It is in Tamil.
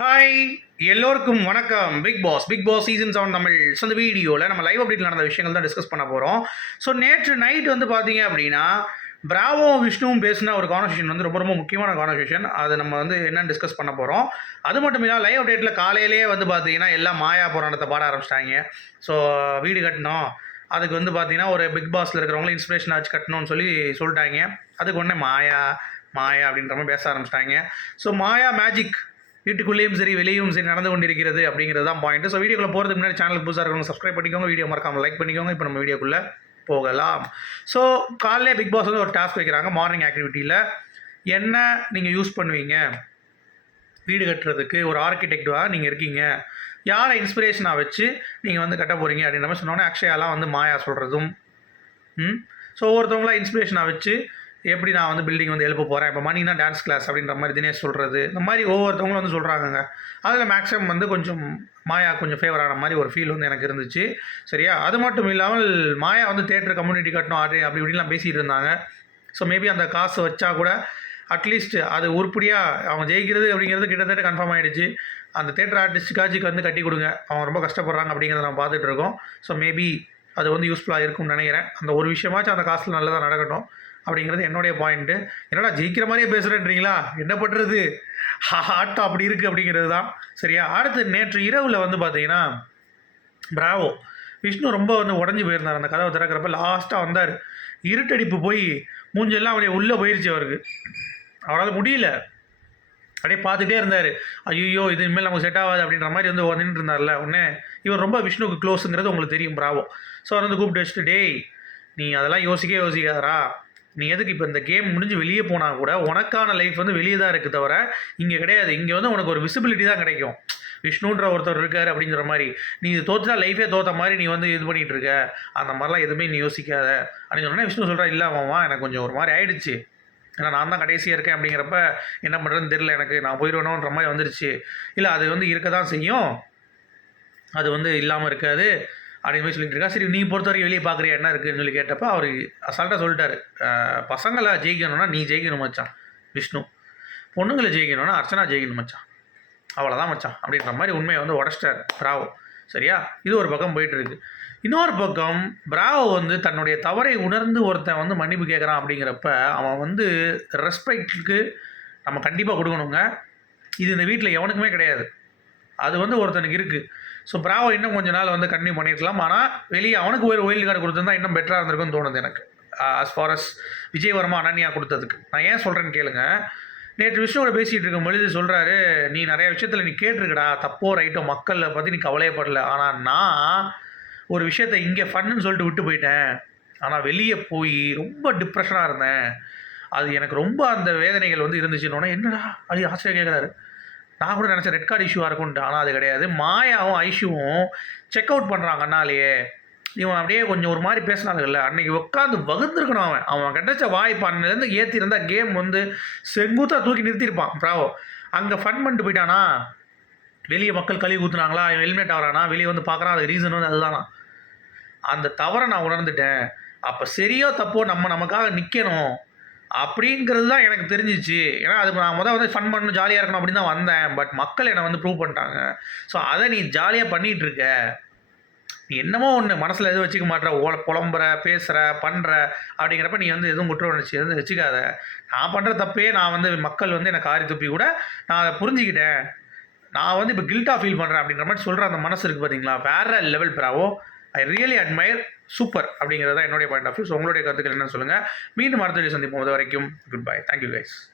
ஹாய் எல்லோருக்கும் வணக்கம். Bigg Boss Bigg Boss season seven Tamil. So வீடியோவில் நம்ம லைவ் அப்டேட் நடந்த விஷயங்கள் தான் டிஸ்கஸ் பண்ண போகிறோம் ஸோ நேற்று நைட் வந்து பார்த்தீங்க அப்படின்னா பிராவோ விஷ்ணுவும் பேசின ஒரு கான்வர்சேஷன் வந்து ரொம்ப ரொம்ப முக்கியமான கான்வர்சேஷன் அதை நம்ம வந்து என்னென்னு டிஸ்கஸ் பண்ண போகிறோம் அது மட்டும் இல்லாமல் லைவ் அப்டேட்டில் காலையிலேயே வந்து பார்த்தீங்கன்னா எல்லாம் மாயா புராணத்தை பாட ஆரம்பிச்சிட்டாங்க. ஸோ வீடு கட்டணும் அதுக்கு வந்து பார்த்தீங்கன்னா ஒரு பிக் பாஸில் இருக்கிறவங்களும் இன்ஸ்பிரேஷன் ஆச்சு கட்டணும்னு சொல்லி சொல்லிட்டாங்க. அதுக்கு உடனே மாயா மாயா அப்படின்ற மாதிரி பேச ஆரம்பிச்சிட்டாங்க. ஸோ மாயா மேஜிக் வீட்டுக்குள்ளேயும் சரி வெளியும் சரி நடந்து கொண்டிருக்கிறது அப்படிங்கிறது தான் பாயிண்ட் ஸோ வீடியோக்குள்ள போகிறதுக்கு முன்னாடி சேனலுக்கு புதுசாக இருக்கவங்க சப்ஸ்கிரைப் பண்ணிக்கோங்க. வீடியோ மறக்காம லைக் பண்ணிக்கோங்க. இப்போ நம்ம வீடியோக்குள்ளே போகலாம். ஸோ காலையிலே பிக் பாஸ் வந்து ஒரு டாஸ்க் வைக்கிறாங்க. மார்னிங் ஆக்டிவிட்டியில் என்ன நீங்கள் யூஸ் பண்ணுவீங்க? வீடு கட்டுறதுக்கு ஒரு ஆர்கிடெக்டாக நீங்கள் இருக்கீங்க? யாரை இன்ஸ்பிரேஷனாக வச்சு நீங்கள் வந்து கட்ட போகிறீங்க அப்படின்ற மாதிரி சொன்னோன்னே அக்ஷயாலாம் வந்து மாயா சொல்கிறதும் ம்? ஸோ ஒவ்வொருத்தவங்களாம் இன்ஸ்பிரேஷனாக வச்சு எப்படி நான் வந்து பில்டிங் வந்து எழுப்ப போகிறேன் இப்போ மணினா டான்ஸ் கிளாஸ் அப்படின்ற மாதிரி தினேஷ் சொல்கிறது இந்த மாதிரி ஒவ்வொருத்தவங்களும் வந்து சொல்கிறாங்கங்க அதில் மேக்ஸிமம் வந்து கொஞ்சம் மாயா கொஞ்சம் ஃபேவர் ஆன மாதிரி ஒரு ஃபீல் வந்து எனக்கு இருந்துச்சு. சரியா? அது மட்டும் இல்லாமல் மாயா வந்து தேட்டர் கம்யூனிட்டி கட்டணும் ஆர்டர் அப்படி இப்படிலாம் பேசிகிட்டு இருந்தாங்க. ஸோ மேபி அந்த காசு வச்சா கூட அட்லீஸ்ட் அது உருப்படியாக அவங்க ஜெயிக்கிறது அப்படிங்கிறது கிட்டத்தட்ட கன்ஃபார்ம் ஆகிடுச்சு அந்த தேட்டர் ஆர்டிஸ்ட்டுக்காச்சுக்கு வந்து கட்டி கொடுங்க. அவங்க ரொம்ப கஷ்டப்படுறாங்க அப்படிங்கிறத நம்ம பார்த்துட்டு இருக்கோம். ஸோ மேபி அது வந்து யூஸ்ஃபுல்லாக இருக்கும்னு நினைக்கிறேன். அந்த ஒரு விஷயமாச்சும் அந்த காசில் நல்லதாக நடக்கட்டும். அப்படிங்கிறது என்னுடைய பாயிண்ட்டு என்னடா ஜெயிக்கிற மாதிரியே பேசுகிறேன்றீங்களா என்ன பண்ணுறது ஆட்டம் அப்படி இருக்குது அப்படிங்கிறது தான். சரியா? அடுத்து நேற்று இரவில் வந்து பார்த்தீங்கன்னா பிராவோ விஷ்ணு ரொம்ப வந்து உடஞ்சி போயிருந்தார் அந்த கதவை திறக்கிறப்ப. லாஸ்ட்டாக வந்தார். இருட்டடிப்பு போய் மூஞ்செல்லாம் அப்படியே உள்ளே போயிருச்சு அவருக்கு. அவரால் முடியல. அப்படியே பார்த்துட்டே இருந்தார். ஐயோ இது இனிமேல் நமக்கு செட் ஆகாது அப்படின்ற மாதிரி வந்து நின்றுட்டு இருந்தார்ல உடனே. இவர் ரொம்ப விஷ்ணுக்கு க்ளோஸுங்கிறது உங்களுக்கு தெரியும் பிராவோ ஸோ அவர் வந்து கூப்பிட்டு வச்சுட்டு டேய் நீ அதெல்லாம் யோசிக்கவே யோசிக்காதரா நீ எதுக்கு இப்போ இந்த கேம் முடிஞ்சு வெளியே போனால் கூட உனக்கான லைஃப் வந்து வெளியே தான் இருக்குது தவிர இங்கே கிடையாது. இங்கே வந்து உனக்கு ஒரு விசிபிலிட்டி தான் கிடைக்கும். விஷ்ணுன்ற ஒருத்தர் இருக்கார் அப்படிங்கிற மாதிரி. நீ இது தோத்துட்டா லைஃபே தோத்த மாதிரி நீ வந்து இது பண்ணிகிட்டு இருக்க. அந்த மாதிரிலாம் எதுவுமே நீ யோசிக்காத. அப்படின்னு சொன்னால் விஷ்ணு சொல்கிறா இல்லை எனக்கு கொஞ்சம் ஒரு மாதிரி ஆயிடுச்சு. ஏன்னா நான் தான் கடைசியாக இருக்கேன். அப்படிங்கிறப்ப என்ன பண்ணுறதுன்னு தெரில எனக்கு. நான் போயிடுவேணுன்ற மாதிரி வந்துருச்சு. இல்லை அது வந்து இருக்க தான் செய்யும். அது வந்து இல்லாமல் இருக்காது. அப்படின்னு போய் சொல்லிட்டு இருக்கா. சரி நீ பொறுத்த வரைக்கும் வெளியே பார்க்குறியா? என்ன இருக்குன்னு சொல்லி கேட்டப்போ அவர் அசால்ட்டாக சொல்லிட்டாரு. பசங்களை ஜெயிக்கணும்னா நீ ஜெயிக்கணும் மச்சான் விஷ்ணு. பொண்ணுங்களை ஜெயிக்கணும்னா அர்ச்சனா ஜெயிக்கணும் மச்சான். அவ்வளோதான் மச்சான் அப்படின்ற மாதிரி உண்மையை வந்து உடச்சிட்டார் பிராவோ. சரியா? இது ஒரு பக்கம் போயிட்டு இருக்கு. இன்னொரு பக்கம் பிராவோ வந்து தன்னுடைய தவறை உணர்ந்து ஒருத்தன் வந்து மன்னிப்பு கேட்குறான் அப்படிங்கிறப்ப அவன் வந்து ரெஸ்பெக்ட்டுக்கு நம்ம கண்டிப்பாக கொடுக்கணுங்க. இது இந்த வீட்டில் எவனுக்குமே கிடையாது. அது வந்து ஒருத்தனுக்கு இருக்குது ஸோ பிராவோ இன்னும் கொஞ்ச நாள் வந்து கண்டினியூ பண்ணியிருக்கலாம். ஆனால் வெளியே அவனுக்கு ஒரு ஒயில் கார்டு கொடுத்துருந்தா இன்னும் பெட்டராக இருந்திருக்கும்னு தோணுது எனக்கு. As far as Vijay Varma Ananya கொடுத்ததுக்கு. நான் ஏன் சொல்கிறேன்னு கேளுங்க. நேற்று விஷ்ணுவோட பேசிகிட்டு இருக்கும் பொழுது சொல்கிறாரு நீ நிறைய விஷயத்தில் நீ கேட்டிருக்கடா தப்போ ரைட்டோ மக்களை பற்றி நீ கவலையப்படல ஆனால் நான் ஒரு விஷயத்த இங்கே ஃபன்னு சொல்லிட்டு விட்டு போயிட்டேன். ஆனால் வெளியே போய் ரொம்ப டிப்ரெஷனாக இருந்தேன். அது எனக்கு ரொம்ப அந்த வேதனைகள் வந்து இருந்துச்சுன்னு என்னடா? அது ஆச்சரியம் கேட்குறாரு நான் கூட நினச்சேன் ரெட் கார்டு இஷ்யூவாக இருக்கும்ட்டு ஆனால் அது கிடையாது. மாயாவும் ஐஷுவும் செக் அவுட் பண்ணுறாங்க அண்ணாலேயே. இவன் அப்படியே கொஞ்சம் ஒரு மாதிரி பேசினாங்கல்ல அன்னைக்கு உட்காந்து வகுந்துருக்கணும் அவன். அவன் கிடைச்ச வாய்ப்பு அன்னிலேருந்து ஏற்றிருந்தா கேம் வந்து செங்குத்தாக தூக்கி நிறுத்தியிருப்பான். ப்ராவோ அங்கே ஃபன் பண்ணிட்டு போயிட்டானா? வெளியே மக்கள் கழுவி ஊற்றுனாங்களா இவன் ஹெல்மெட் ஆகிறானா? வெளியே வந்து பார்க்குறான்? அது ரீசன் வந்து அதுதானா? அந்த தவறை நான் உணர்ந்துட்டேன். அப்போ சரியோ தப்போ நம்ம நமக்காக நிற்கணும் அப்படிங்கிறது தான் எனக்கு தெரிஞ்சிச்சு. ஏன்னா அது நான் முதல் வந்து ஃபன் பண்ணணும் ஜாலியாக இருக்கணும் அப்படின்னு தான் வந்தேன். பட் மக்கள் என்னை வந்து ப்ரூவ் பண்ணிட்டாங்க. ஸோ அதை நீ ஜாலியாக பண்ணிகிட்டு இருக்க. நீ என்னமோ ஒன்று மனசில் எதுவும் வச்சுக்க மாட்டேற ஓ புலம்புற பேசுகிற பண்ணுற அப்படிங்கிறப்ப நீ வந்து எதுவும் குற்ற உணர்ச்சி எதுவும் வச்சுக்காத. நான் பண்ணுற தப்பே நான் வந்து மக்கள் வந்து எனக்கு காரி துப்பி கூட நான் அதை புரிஞ்சுக்கிட்டேன். நான் வந்து இப்போ கில்ட்டாக ஃபீல் பண்ணுறேன் அப்படிங்கிற மாதிரி சொல்கிற அந்த மனசு இருக்குது பார்த்தீங்களா வேறு level bravo I really admire super அப்படிங்கிறது தான் என்னுடைய பாயிண்ட் ஆஃப் வியூ ஸோ உங்களுடைய கருத்துக்கள் என்னன்னு சொல்லுங்கள் மீண்டும் அடுத்த சந்திப்போம். அது வரைக்கும் குட் பை தேங்க்யூ கைஸ்